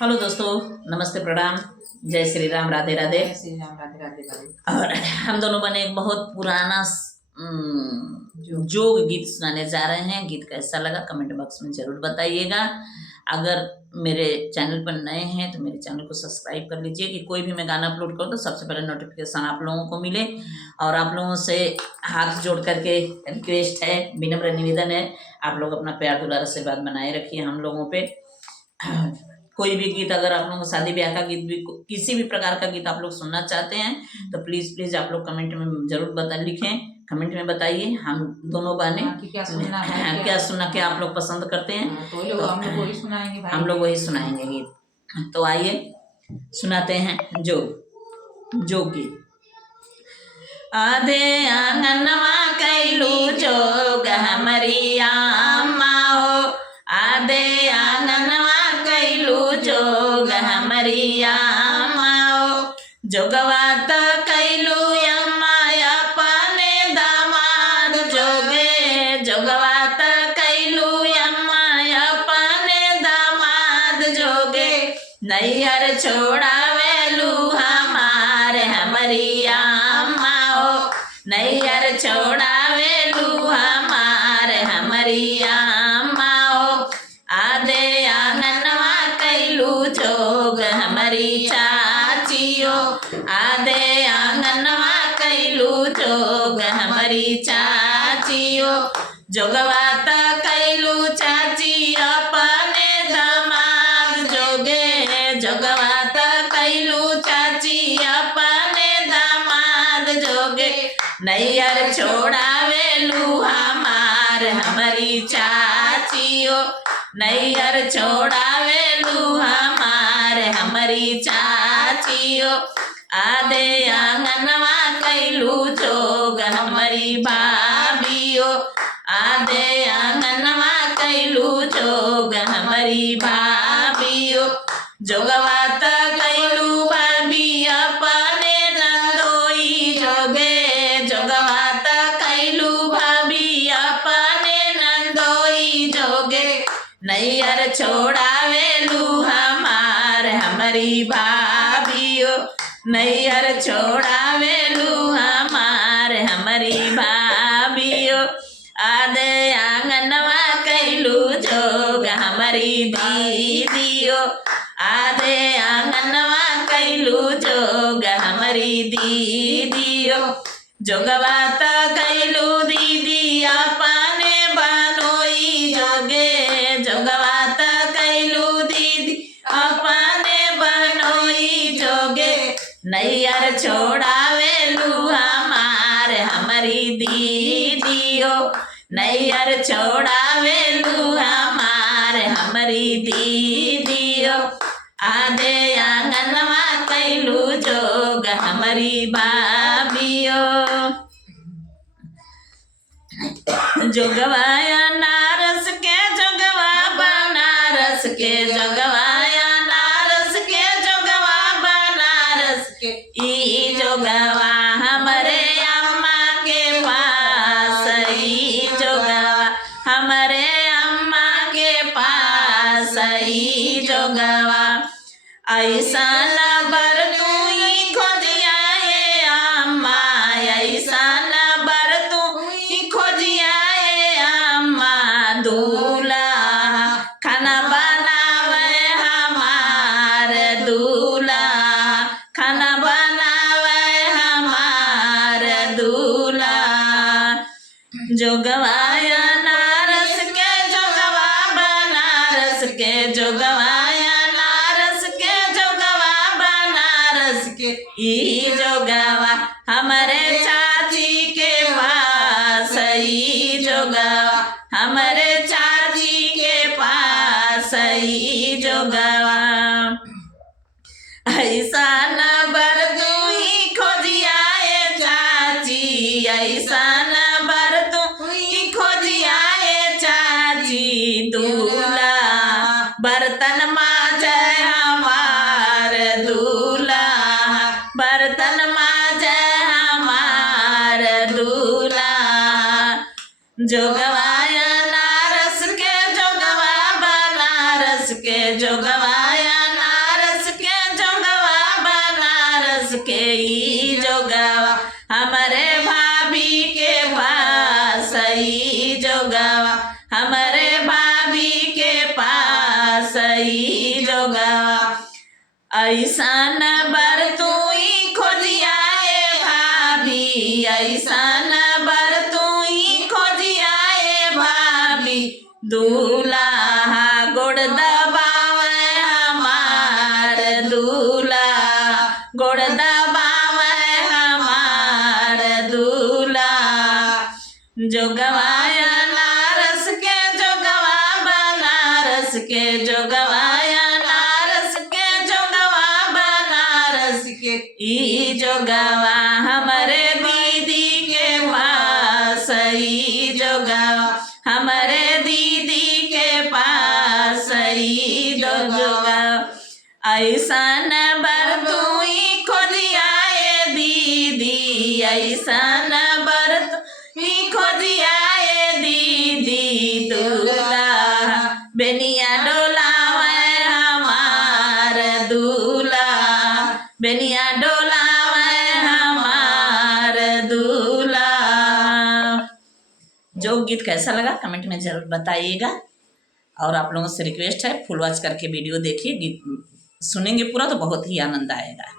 Hello दोस्तों, नमस्ते, प्रणाम, जय श्री राम, राधे राधे। जय श्री राम, राधे राधे राधे। और हम दोनों बने एक बहुत पुराना जोग गीत सुनाने जा रहे हैं। गीत कैसा लगा कमेंट बॉक्स में जरूर बताइएगा। अगर मेरे चैनल पर नए हैं तो मेरे चैनल को सब्सक्राइब कर लीजिए कि कोई भी मैं गाना अपलोड करूँ तो सबसे पहले नोटिफिकेशन आप लोगों को मिले। और आप लोगों से हाथ जोड़ करके रिक्वेस्ट है, विनम्र निवेदन है, आप लोग अपना प्यार दुलार आशीर्वाद बनाए रखिए हम लोगों पे। कोई भी गीत, अगर आप लोगों को शादी ब्याह का गीत भी, किसी भी प्रकार का गीत आप लोग सुनना चाहते हैं तो प्लीज आप लोग कमेंट में जरूर लिखें, कमेंट में बताइए। हम दोनों गाने क्या सुनना है, क्या सुनना, क्या आप लोग पसंद करते हैं तो हम लोग वही सुनाएंगे भाई। हम लोग वही सुनाएंगे गीत। तो आइए सुनाते हैं जो गीत। आधे आंगनवा कैलू जोग हमारी अम्मा हो, आधे आंगनवा कैलू जोग हमारी अम्मा हो, जोगवा तो कैलू अम्मा अपने दामाद जोगे, जोगवा तो कैलू अम्मा अपने दामाद जोगे, नैहर छोड़ावेलू हमारे हमारी अम्मा हो, नैहर छोड़ावेलू हमारे हमारी अम्मा हो, आधे आंगनवा कैलू जोग हमारी चाचियो, आधे आंगनवा कैलू जोग हमारी चाचियो, जोगवा तो कैलू चाची अपने दामाद जोगे, जोगवा तो कैलू चाची अपने दामाद जोगे, नैहर छोड़ावेलू हमार हमारी चाचियो, नैहर छोड़ावेलू हमार हमारी चाचियो, आधे आंगनवा कैलू जोग हमारी भाभियो, आधे आंगनवा कैलू जोग हमारी भाभियो, जोगवा तो कैलू भाभी अपने नंदोई जोगे, जोगवा तो कैलू भाभी अपने नंदोई जोगे, नैहर छोड़ावेलू हमार हमारी भाभियो, नैहर छोड़ावेलू हमार हमारी भाभियो, आधे आंगनवा कैलू जोग हमारी दीदियो, आधे आंगनवा कैलू जोग हमारी दीदियो, जोगवा तो कैलू दीदी अपने बनोई जोगे, जोगवा तो कैलू दीदी अपने बनोई जोगे, नैहर छोड़ावेलू हमार हमारी दीदियो, नैहर छोड़ावेलू हमार हमारी दीदियो, आधे आंगनवा कैलू जोग हमारी भाभियो, जोगवाया नारस के जोगवा बनारस के, जोगवाया नारस के जोगवा बनारस के, ई जोगवा हमारे अम्मा के पास, ई जोगवा हमारे अम्मा के पास, ई जोगवा ऐसा लबर तू ही खोजिया है अम्मा, ऐसा लबर तू ही खोजिया है अम्मा, दूल्हा खाना बनावे हमार, दूल्हा खाना बनावे हमार दूल्हा, जोगवाया नारस के जोगवा बनारस के, जोगवाया नारस के जोगवा बनारस के, ई जोगवा हमारे चाची के पास, ई जोगवा हमारे चाची के पास, ई जोगवा ऐसा नंबर तू ही खोजिया है चाची, ऐसा नंबर तू ही खोजिया है चाची, दूल्हा बर्तन माजे हमार, दूल्हा बर्तन माजे हमार दूल्हा, जोगवाया नारस के जोगवा बनारस के, जोगवाया जोगवा ऐसन बर तू ही खोजियाए भाभी ऐसन बर तू ही खोजियाए भाभी दूल्हा गोड़ दबावे हमार दूल्हा गोड़ दबावे हमार दूल्हा जोगवाया नारस के जोगवा बनारस के जोगवाया नारस के जोगवा बनारस के ई जोगवा हमारे दीदी के पास ई जोगवा हमारे दीदी के पास ई जोगवा ऐसन बर तू ही खोजियाए दीदी ऐसन बर तू ही खोजियाए दीदी दूल्हा बेनिया डोलावे हमार दूल्हा बेनिया डोलावे हमार दूल्हा। जो गीत कैसा लगा कमेंट में ज़रूर बताइएगा और आप लोगों से रिक्वेस्ट है फुल वॉच करके वीडियो देखिए, गीत सुनेंगे पूरा तो बहुत ही आनंद आएगा।